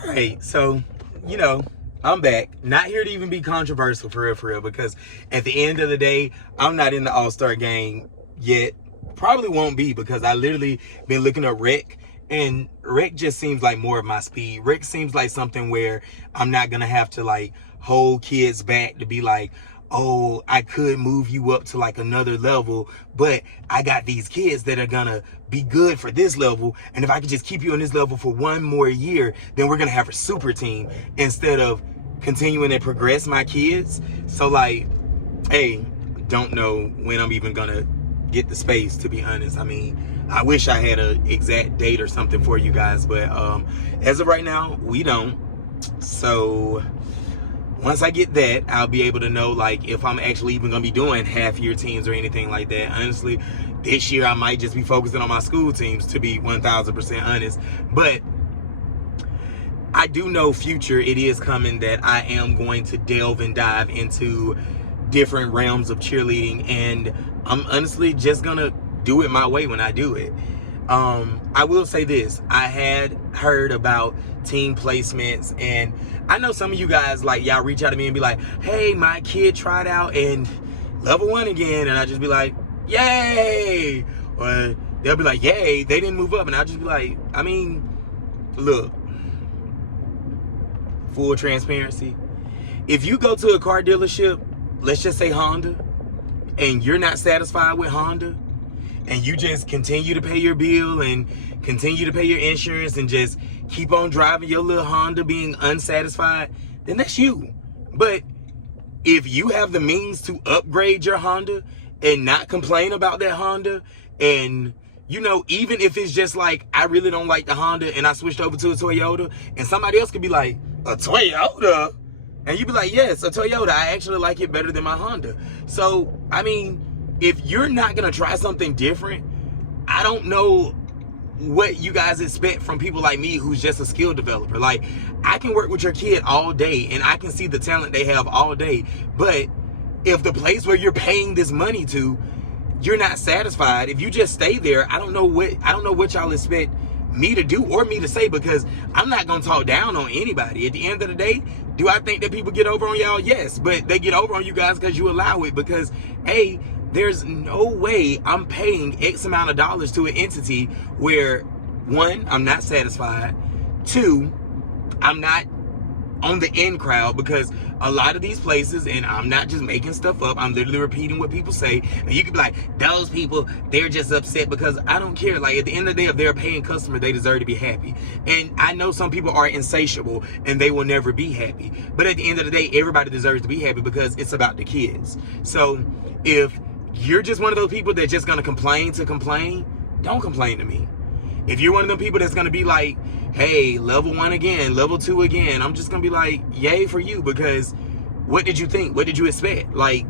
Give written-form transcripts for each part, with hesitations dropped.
All right, so, I'm back. Not here to even be controversial for real, because at the end of the day, I'm not in the All-Star game yet. Probably won't be because I literally been looking at rec, and rec just seems like more of my speed. Rec seems like something where I'm not going to have to like hold kids back to be like, oh, I could move you up to like another level, but I got these kids that are gonna be good for this level, and if I could just keep you on this level for one more year, then we're gonna have a super team instead of continuing to progress my kids. So like, hey, don't know when I'm even gonna get the space, to be honest. I mean, I wish I had an exact date or something for you guys, but as of right now, we don't. So once I get that, I'll be able to know like if I'm actually even gonna be doing half-year teams or anything like that. Honestly, this year I might just be focusing on my school teams, to be 1,000% honest. But I do know future it is coming that I am going to delve and dive into different realms of cheerleading, and I'm honestly just gonna do it my way when I do it. I will say this, I had heard about team placements, and I know some of you guys, like, y'all reach out to me and be like, hey, my kid tried out and level 1 again, and I just be like, yay, or they'll be like, yay, they didn't move up, and I'll just be like, I mean, look, full transparency, if you go to a car dealership, let's just say Honda, and you're not satisfied with Honda, and you just continue to pay your bill and continue to pay your insurance and just keep on driving your little Honda being unsatisfied, then that's you. But if you have the means to upgrade your Honda and not complain about that Honda, and even if it's just like, I really don't like the Honda and I switched over to a Toyota, and somebody else could be like, a Toyota? And you'd be like, yes, a Toyota. I actually like it better than my Honda. So, I mean, if you're not going to try something different, I don't know what you guys expect from people like me who's just a skill developer. Like, I can work with your kid all day and I can see the talent they have all day. But if the place where you're paying this money to, you're not satisfied, if you just stay there, I don't know what y'all expect me to do or me to say, because I'm not going to talk down on anybody. At the end of the day, do I think that people get over on y'all? Yes, but they get over on you guys because you allow it, because A, there's no way I'm paying X amount of dollars to an entity where, 1, I'm not satisfied, 2, I'm not on the in crowd, because a lot of these places, and I'm not just making stuff up, I'm literally repeating what people say, and you could be like, those people, they're just upset, because I don't care. Like, at the end of the day, if they're a paying customer, they deserve to be happy. And I know some people are insatiable and they will never be happy, but at the end of the day, everybody deserves to be happy because it's about the kids. So if you're just one of those people that's just gonna complain to complain, don't complain to me. If you're one of them people that's gonna be like, hey, level 1 again, level 2 again, I'm just gonna be like, yay for you, because what did you think? What did you expect? Like,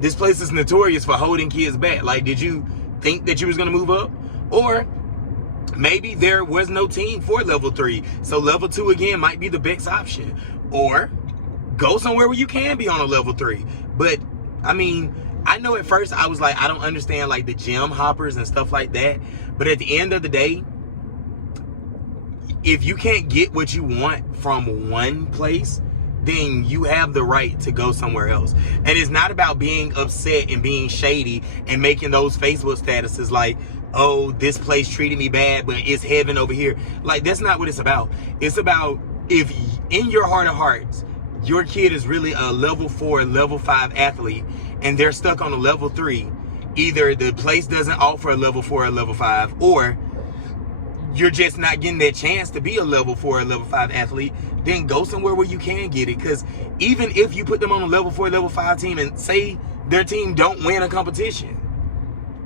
this place is notorious for holding kids back. Like, did you think that you was gonna move up? Or maybe there was no team for level 3, so level 2 again might be the best option. Or go somewhere where you can be on a level 3. But I mean, I know at first I was like, I don't understand like the gym hoppers and stuff like that. But at the end of the day, if you can't get what you want from one place, then you have the right to go somewhere else. And it's not about being upset and being shady and making those Facebook statuses like, oh, this place treated me bad, but it's heaven over here. Like, that's not what it's about. It's about, if in your heart of hearts, your kid is really a level 4, level 5 athlete, and they're stuck on a level 3, either the place doesn't offer a level 4 or level 5, or you're just not getting that chance to be a level 4 or level 5 athlete, then go somewhere where you can get it. Because even if you put them on a level 4, level 5 team, and say their team don't win a competition,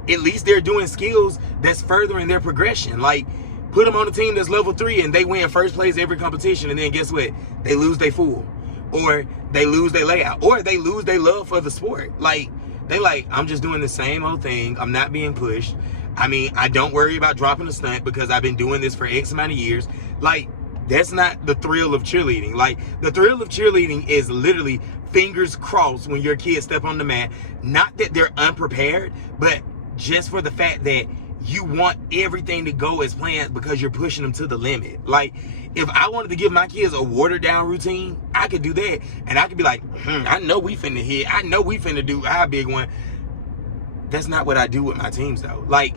at least they're doing skills that's furthering their progression. Like, put them on a team that's level 3 and they win first place every competition, and then guess what? They lose their fool, or they lose their layout, or they lose their love for the sport. Like, they like, I'm just doing the same old thing. I'm not being pushed. I mean, I don't worry about dropping a stunt because I've been doing this for X amount of years. Like, that's not the thrill of cheerleading. Like, the thrill of cheerleading is literally fingers crossed when your kids step on the mat. Not that they're unprepared, but just for the fact that you want everything to go as planned because you're pushing them to the limit. Like, if I wanted to give my kids a watered down routine, I could do that. And I could be like, I know we finna hit. I know we finna do our big one. That's not what I do with my teams, though. Like,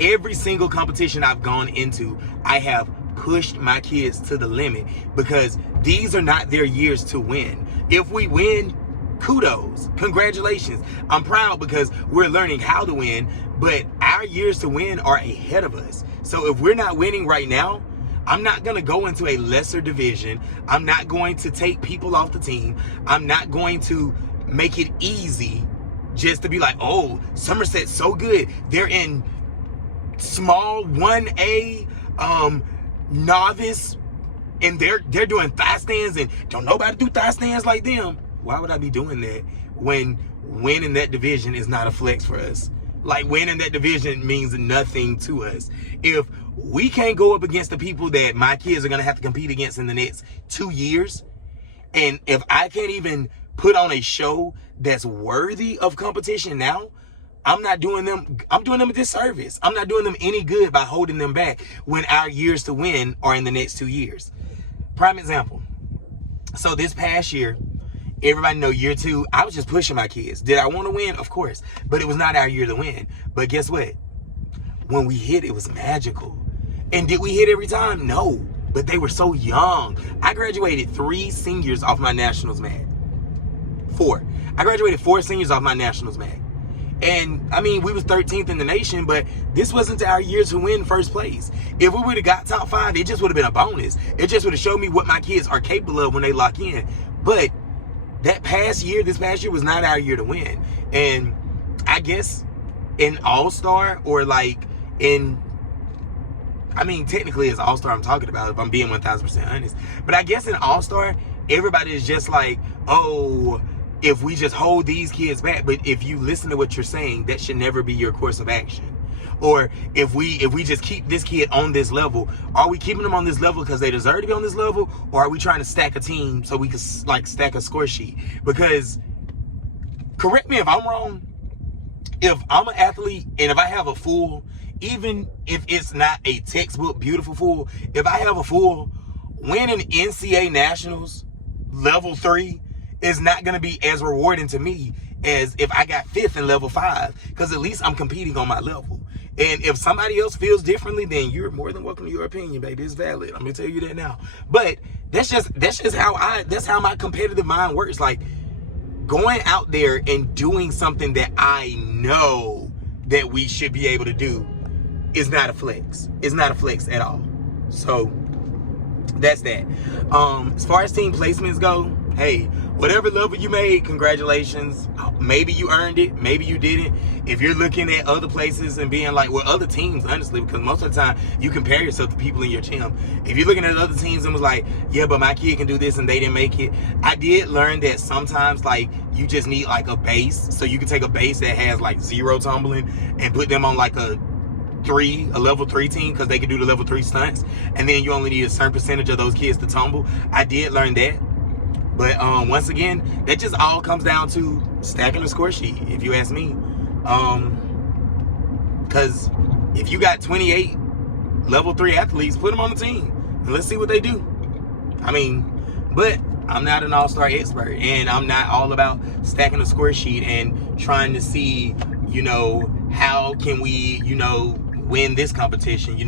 every single competition I've gone into, I have pushed my kids to the limit because these are not their years to win. If we win, kudos, congratulations. I'm proud because we're learning how to win, but our years to win are ahead of us. So if we're not winning right now, I'm not going to go into a lesser division. I'm not going to take people off the team. I'm not going to make it easy just to be like, oh, Somerset's so good. They're in small 1A novice, and they're doing thigh stands, and don't nobody do thigh stands like them. Why would I be doing that when winning that division is not a flex for us? Like, winning that division means nothing to us. If we can't go up against the people that my kids are going to have to compete against in the next 2 years, and if I can't even put on a show that's worthy of competition now, I'm doing them a disservice. I'm not doing them any good by holding them back when our years to win are in the next 2 years. Prime example. So this past year, everybody know year 2, I was just pushing my kids. Did I want to win? Of course. But it was not our year to win. But guess what? When we hit, it was magical. And did we hit every time? No. But they were so young. I graduated 3 seniors off my nationals mag. 4. I graduated 4 seniors off my nationals mag. And I mean, we was 13th in the nation, but this wasn't our year to win first place. If we would have got top 5, it just would have been a bonus. It just would have showed me what my kids are capable of when they lock in. But this past year was not our year to win. And I guess in All-Star, or like technically it's All-Star I'm talking about, if I'm being 1,000% honest. But I guess in All-Star, everybody is just like, oh, if we just hold these kids back. But if you listen to what you're saying, that should never be your course of action. Or if we just keep this kid on this level, are we keeping them on this level because they deserve to be on this level? Or are we trying to stack a team so we can like stack a score sheet? Because, correct me if I'm wrong, if I'm an athlete and if I have a full, even if it's not a textbook beautiful full, if I have a full, winning NCAA Nationals level 3 is not going to be as rewarding to me as if I got 5th in level 5, because at least I'm competing on my level. And if somebody else feels differently, then you're more than welcome to your opinion, baby. It's valid. I'm gonna tell you that now. But that's just how my competitive mind works. Like, going out there and doing something that I know that we should be able to do is not a flex. It's not a flex at all. So that's that. As far as team placements go, hey, whatever level you made, congratulations. Maybe you earned it, maybe you didn't. If you're looking at other places and being like, well, other teams, honestly, because most of the time you compare yourself to people in your gym. If you're looking at other teams and was like, yeah, but my kid can do this and they didn't make it. I did learn that sometimes, like, you just need like a base. So you can take a base that has like 0 tumbling and put them on like a level 3 team, because they can do the level 3 stunts, and then you only need a certain percentage of those kids to tumble. I did learn that. But once again, that just all comes down to stacking a score sheet, if you ask me. Because if you got 28 level 3 athletes, put them on the team and let's see what they do. I mean, but I'm not an all-star expert, and I'm not all about stacking a score sheet and trying to see, how can we, win this competition.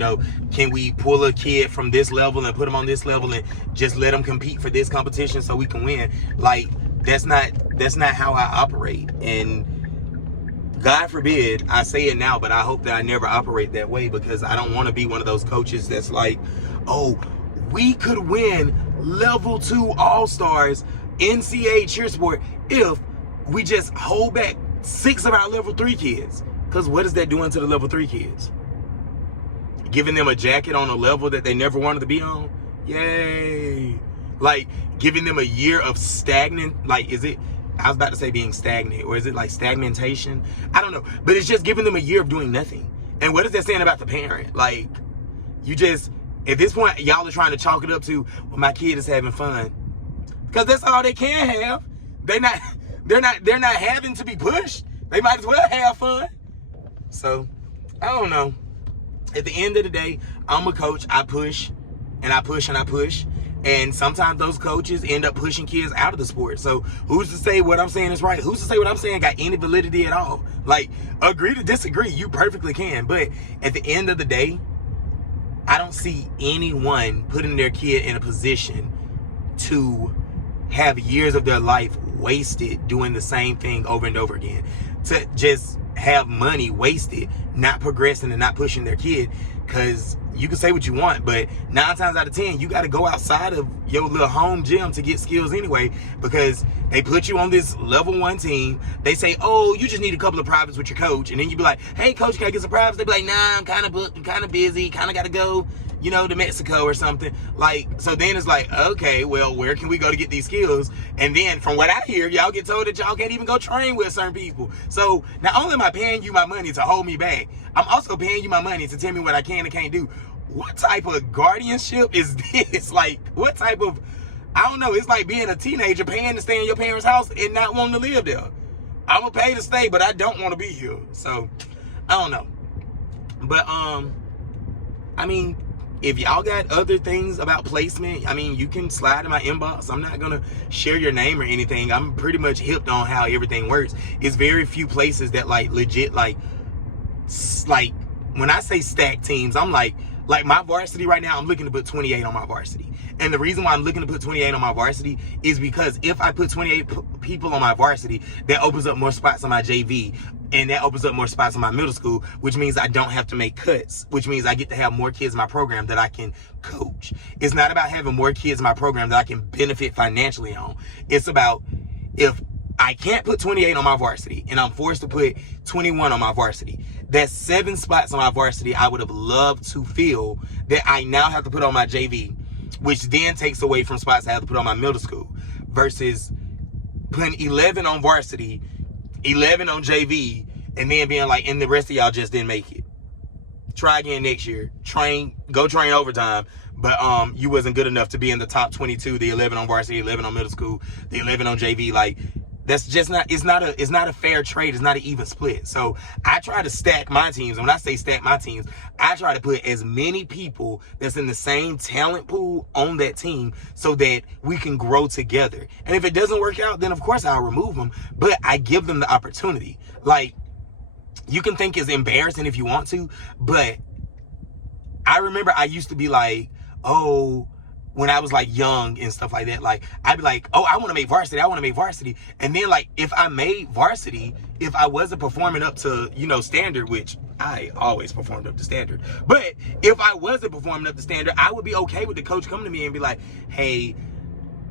Can we pull a kid from this level and put him on this level and just let him compete for this competition so we can win? Like, that's not how I operate. And God forbid I say it now, but I hope that I never operate that way, because I don't want to be one of those coaches that's like, oh, we could win level 2 all-stars NCAA cheer sport if we just hold back 6 of our level 3 kids. Because what is that doing to the level 3 kids? Giving them a jacket on a level that they never wanted to be on? Yay. Like, giving them a year of stagnant, like, I was about to say being stagnant, or is it like stagnation? I don't know. But it's just giving them a year of doing nothing. And what is that saying about the parent? Like, you just, at this point, y'all are trying to chalk it up to, well, my kid is having fun. Because that's all they can have. They're not having to be pushed. They might as well have fun. So I don't know. At the end of the day, I'm a coach. I push and I push and I push. And sometimes those coaches end up pushing kids out of the sport. So who's to say what I'm saying is right? Who's to say what I'm saying got any validity at all? Like, agree to disagree. You perfectly can. But at the end of the day, I don't see anyone putting their kid in a position to have years of their life wasted doing the same thing over and over again. To just have money wasted, not progressing and not pushing their kid. Because you can say what you want, but 9 times out of 10, you got to go outside of your little home gym to get skills anyway, because they put you on this level 1 team. They say, oh, you just need a couple of privates with your coach. And then you be like, hey, coach, can I get some privates? They be like, nah, I'm kind of booked. I'm kind of busy. Kind of got to go, to Mexico or something. Like, so then it's like, okay, well, where can we go to get these skills? And then from what I hear, y'all get told that y'all can't even go train with certain people. So not only am I paying you my money to hold me back, I'm also paying you my money to tell me what I can and can't do. What type of guardianship is this? Like, what type of, I don't know. It's like being a teenager paying to stay in your parents' house and not wanting to live there. I'm gonna pay to stay, but I don't want to be here. So, I don't know. But, I mean, if y'all got other things about placement, I mean, you can slide in my inbox. I'm not gonna share your name or anything. I'm pretty much hipped on how everything works. It's very few places that like legit like when I say stack teams, I'm like my varsity right now, I'm looking to put 28 on my varsity. And the reason why I'm looking to put 28 on my varsity is because if I put 28 people on my varsity, that opens up more spots on my JV, and that opens up more spots in my middle school, which means I don't have to make cuts, which means I get to have more kids in my program that I can coach. It's not about having more kids in my program that I can benefit financially on. It's about, if I can't put 28 on my varsity and I'm forced to put 21 on my varsity, that's 7 spots on my varsity I would have loved to fill that I now have to put on my JV, which then takes away from spots I have to put on my middle school, versus putting 11 on varsity, 11 on JV, and then being like, and the rest of y'all just didn't make it. Try again next year. Go train overtime, but you wasn't good enough to be in the top 22, the 11 on varsity, 11 on middle school, the 11 on JV. Like, that's just not, it's not a fair trade. It's not an even split. So I try to stack my teams. And when I say stack my teams, I try to put as many people that's in the same talent pool on that team so that we can grow together. And if it doesn't work out, then of course I'll remove them, but I give them the opportunity. Like, you can think it's embarrassing if you want to, but I remember I used to be like, oh, when I was like young and stuff like that, like I'd be like, oh, I want to make varsity. And then like, if I made varsity, if I wasn't performing up to, standard, which I always performed up to standard, but if I wasn't performing up to standard, I would be okay with the coach coming to me and be like, hey,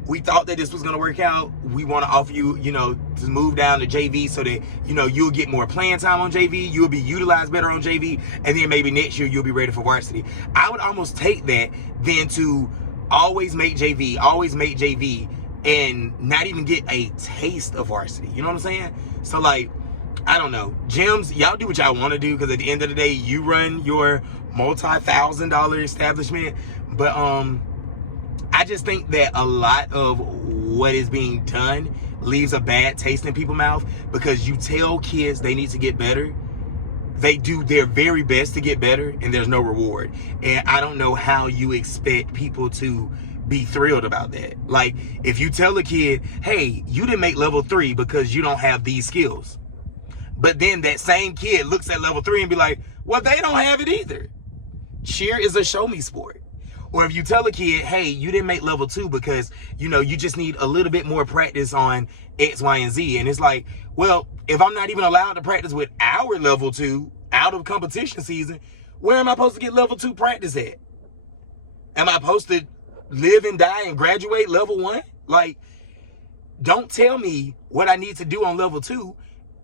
we thought that this was going to work out. We want to offer you, to move down to JV so that, you'll get more playing time on JV. You'll be utilized better on JV. And then maybe next year you'll be ready for varsity. I would almost take that than to always make JV and not even get a taste of varsity. You know what I'm saying? So like, I don't know. Gyms, y'all do what y'all want to do, because at the end of the day, you run your multi-$1,000 establishment. But I just think that a lot of what is being done leaves a bad taste in people's mouth, because you tell kids they need to get better. They do their very best to get better, and there's no reward. And I don't know how you expect people to be thrilled about that. Like, if you tell a kid, hey, you didn't make level 3 because you don't have these skills, but then that same kid looks at level 3 and be like, well, they don't have it either. Cheer is a show me sport. Or if you tell a kid, hey, you didn't make level 2 because, you just need a little bit more practice on X, Y, and Z. And it's like, well, if I'm not even allowed to practice with our level 2 out of competition season, where am I supposed to get level 2 practice at? Am I supposed to live and die and graduate level 1? Like, don't tell me what I need to do on level 2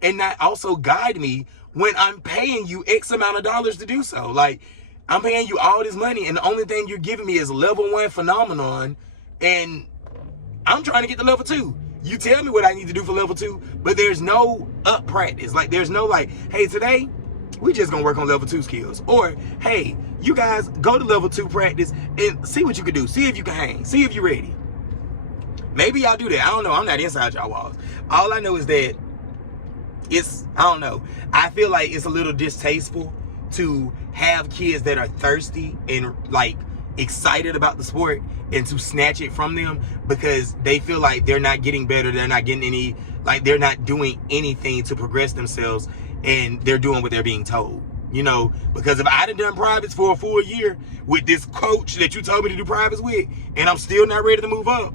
and not also guide me when I'm paying you X amount of dollars to do so. Like, I'm paying you all this money, and the only thing you're giving me is level 1 phenomenon, and I'm trying to get to level 2. You tell me what I need to do for level 2, but there's no up practice. Like, there's no like, hey, today we just gonna work on level 2 skills. Or, hey, you guys go to level 2 practice and see what you can do. See if you can hang. See if you're ready. Maybe y'all do that. I don't know. I'm not inside y'all walls. All I know is that I don't know. I feel like it's a little distasteful to have kids that are thirsty and like excited about the sport and to snatch it from them because they feel like they're not getting better, they're not getting any, like they're not doing anything to progress themselves, and they're doing what they're being told. You know, because if I'd have done privates for a full year with this coach that you told me to do privates with, and I'm still not ready to move up,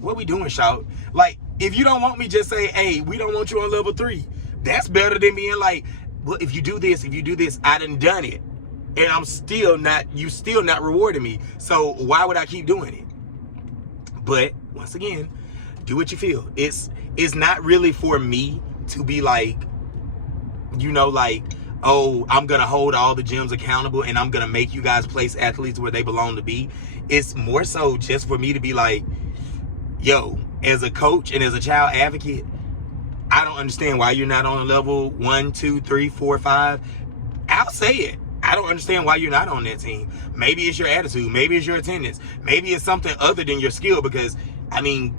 what we doing, shout? Like, if you don't want me, just say, hey, we don't want you on level 3. That's better than being like, well, if you do this, I done it. And I'm still not, you still not rewarding me. So why would I keep doing it? But once again, do what you feel. It's not really for me to be like, you know, like, oh, I'm going to hold all the gyms accountable and I'm going to make you guys place athletes where they belong to be. It's more so just for me to be like, yo, as a coach and as a child advocate, I don't understand why you're not on level 1, 2, 3, 4, 5. I'll say it. I don't understand why you're not on that team. Maybe it's your attitude. Maybe it's your attendance. Maybe it's something other than your skill, because, I mean,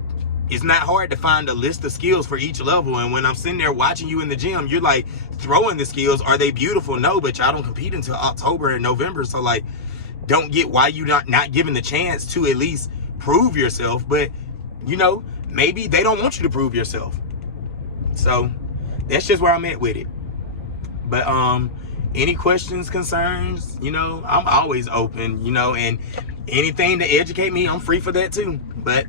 it's not hard to find a list of skills for each level. And when I'm sitting there watching you in the gym, you're like throwing the skills. Are they beautiful? No, but y'all don't compete until October and November. So like, don't get why you not given the chance to at least prove yourself. But you know, maybe they don't want you to prove yourself. So that's just where I'm at with it. But any questions, concerns, you know, I'm always open, you know, and anything to educate me, I'm free for that too. But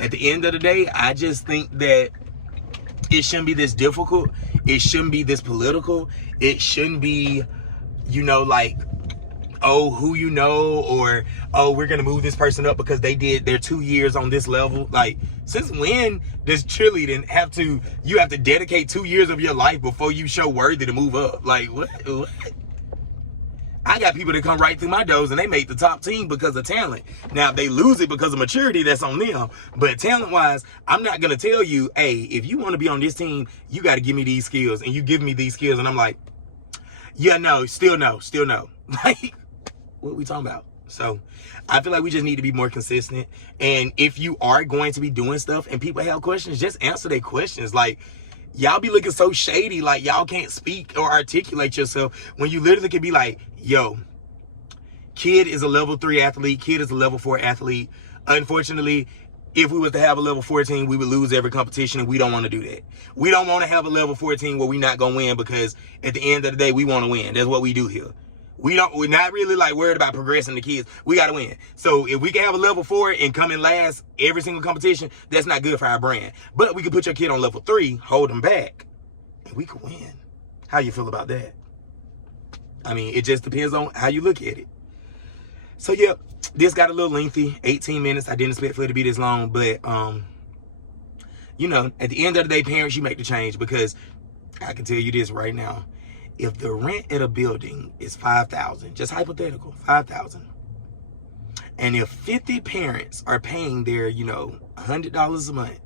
at the end of the day, I just think that it shouldn't be this difficult. It shouldn't be this political. It shouldn't be, you know, like, oh, who you know, or, oh, we're going to move this person up because they did their 2 years on this level. Like, since when does cheerleading you have to dedicate 2 years of your life before you show worthy to move up? Like, what? I got people that come right through my doors and they make the top team because of talent. Now, if they lose it because of maturity, that's on them. But talent-wise, I'm not going to tell you, hey, if you want to be on this team, you got to give me these skills. And you give me these skills. And I'm like, yeah, no, still no. Like, what are we talking about? So I feel like we just need to be more consistent. And if you are going to be doing stuff and people have questions, just answer their questions. Like, y'all be looking so shady, like y'all can't speak or articulate yourself, when you literally could be like, yo, kid is a level 3 athlete, kid is a level 4 athlete. Unfortunately, if we was to have a level 14, we would lose every competition, and we don't want to do that. We don't want to have a level 14 where we're not going to win, because at the end of the day, we want to win. That's what we do here. We're not really like worried about progressing the kids. We got to win. So if we can have a level 4 and come in last every single competition, that's not good for our brand. But we can put your kid on level 3, hold them back, and we can win. How you feel about that? I mean, it just depends on how you look at it. So yeah, this got a little lengthy, 18 minutes. I didn't expect for it to be this long, but you know, at the end of the day, parents, you make the change, because I can tell you this right now. If the rent at a building is $5,000, just hypothetical, $5,000, and if 50 parents are paying their, you know, $100 a month,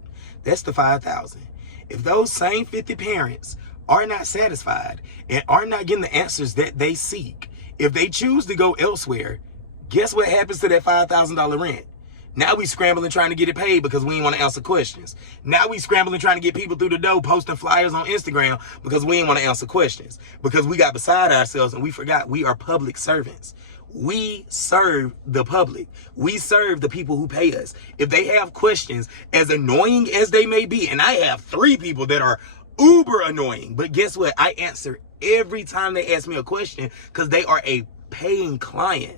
that's the $5,000. If those same 50 parents are not satisfied and are not getting the answers that they seek, if they choose to go elsewhere, guess what happens to that $5,000 rent? Now we scrambling trying to get it paid because we ain't want to answer questions. Now we scrambling trying to get people through the door, posting flyers on Instagram because we ain't want to answer questions. Because we got beside ourselves and we forgot we are public servants. We serve the public. We serve the people who pay us. If they have questions, as annoying as they may be, and I have 3 people that are uber annoying, but guess what? I answer every time they ask me a question because they are a paying client.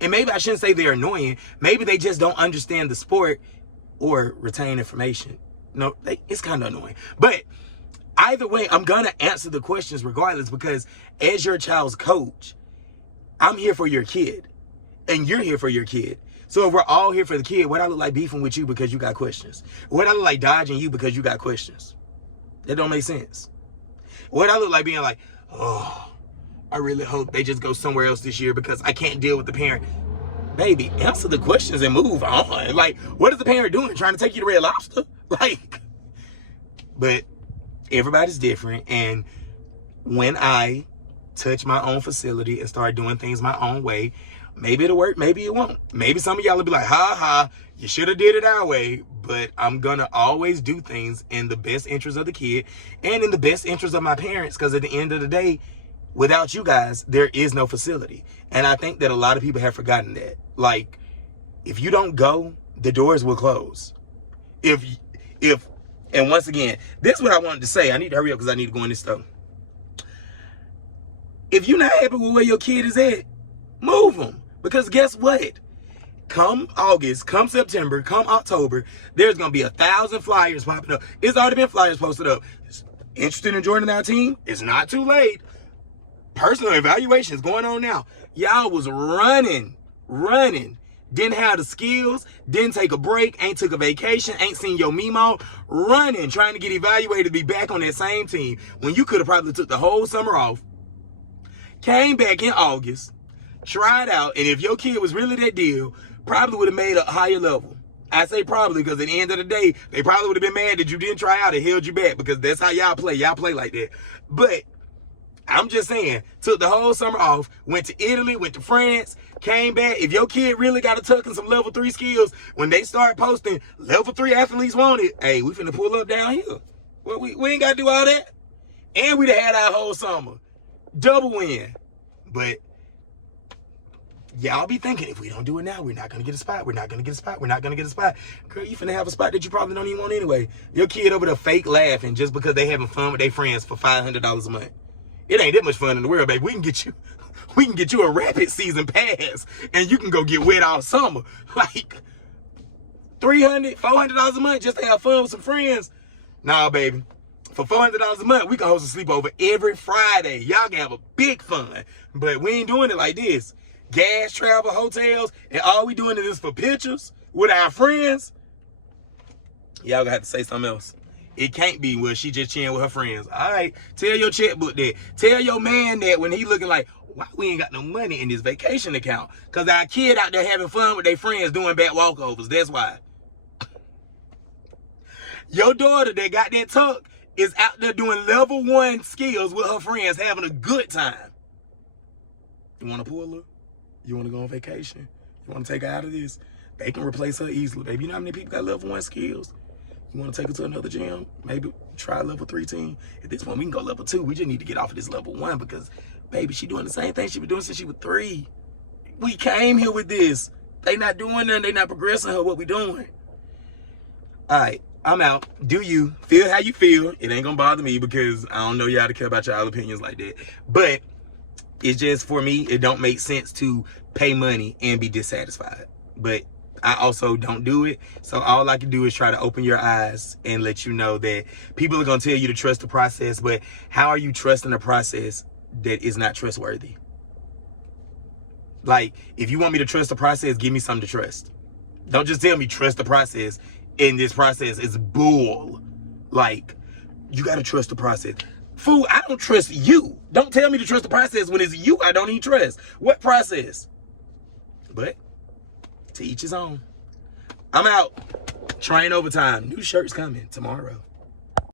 And maybe I shouldn't say they're annoying. Maybe they just don't understand the sport or retain information. No, it's kind of annoying. But either way, I'm going to answer the questions regardless, because as your child's coach, I'm here for your kid. And you're here for your kid. So if we're all here for the kid, what I look like beefing with you because you got questions? What I look like dodging you because you got questions? That don't make sense. What I look like being like, oh, I really hope they just go somewhere else this year because I can't deal with the parent. Baby, answer the questions and move on. Like, what is the parent doing? Trying to take you to Red Lobster? Like, but everybody's different. And when I touch my own facility and start doing things my own way, maybe it'll work, maybe it won't. Maybe some of y'all will be like, ha ha, you should have did it our way. But I'm gonna always do things in the best interest of the kid and in the best interest of my parents, because at the end of the day, Without you guys, there is no facility. And I think that a lot of people have forgotten that. Like, if you don't go, the doors will close. And once again, this is what I wanted to say. I need to hurry up because I need to go in this stuff. If you're not happy with where your kid is at, move them. Because guess what? Come August, come September, come October, there's going to be 1,000 flyers popping up. It's already been flyers posted up. Interested in joining our team? It's not too late. Personal evaluation is going on now. Y'all was running. Didn't have the skills, didn't take a break, ain't took a vacation, ain't seen your memo, running, trying to get evaluated to be back on that same team when you could have probably took the whole summer off, came back in August, tried out, and if your kid was really that deal, probably would have made a higher level. I say probably because at the end of the day, they probably would have been mad that you didn't try out and held you back because that's how y'all play. Y'all play like that. But I'm just saying, took the whole summer off, went to Italy, went to France, came back. If your kid really got to tuck in some level 3 skills, when they start posting level 3 athletes wanted, hey, we finna pull up down here. Well, we ain't got to do all that. And we'd have had our whole summer. Double win. But y'all be thinking, if we don't do it now, we're not going to get a spot. We're not going to get a spot. We're not going to get a spot. Girl, you finna have a spot that you probably don't even want anyway. Your kid over there fake laughing just because they having fun with their friends for $500 a month. It ain't that much fun in the world, baby. We can get you a rapid season pass and you can go get wet all summer. Like $300, $400 a month just to have fun with some friends. Nah, baby. For $400 a month, we can host a sleepover every Friday. Y'all can have a big fun. But we ain't doing it like this. Gas, travel, hotels, and all we doing is for pictures with our friends. Y'all gonna have to say something else. It can't be, well, she just chilling with her friends. All right, tell your checkbook that. Tell your man that when he looking like, why we ain't got no money in this vacation account? Because our kid out there having fun with their friends doing back walkovers. That's why. Your daughter that got that tuck is out there doing level 1 skills with her friends, having a good time. You want to pull her? You want to go on vacation? You want to take her out of this? They can replace her easily, baby. You know how many people got level 1 skills? You want to take her to another gym? Maybe try level 3 team. At this point, we can go level 2. We just need to get off of this level 1 because, baby, she doing the same thing she been doing since she was 3. We came here with this. They not doing nothing. They not progressing her what we doing. All right, I'm out. Do you feel how you feel? It ain't gonna bother me because I don't know y'all to care about y'all opinions like that. But it's just, for me, it don't make sense to pay money and be dissatisfied. But I also don't do it. So all I can do is try to open your eyes and let you know that people are going to tell you to trust the process, but how are you trusting a process that is not trustworthy? Like, if you want me to trust the process, give me something to trust. Don't just tell me trust the process and this process is bull. Like, you got to trust the process. Fool, I don't trust you. Don't tell me to trust the process when it's you I don't even trust. What process? But to each his own. I'm out. Train overtime. New shirts coming tomorrow.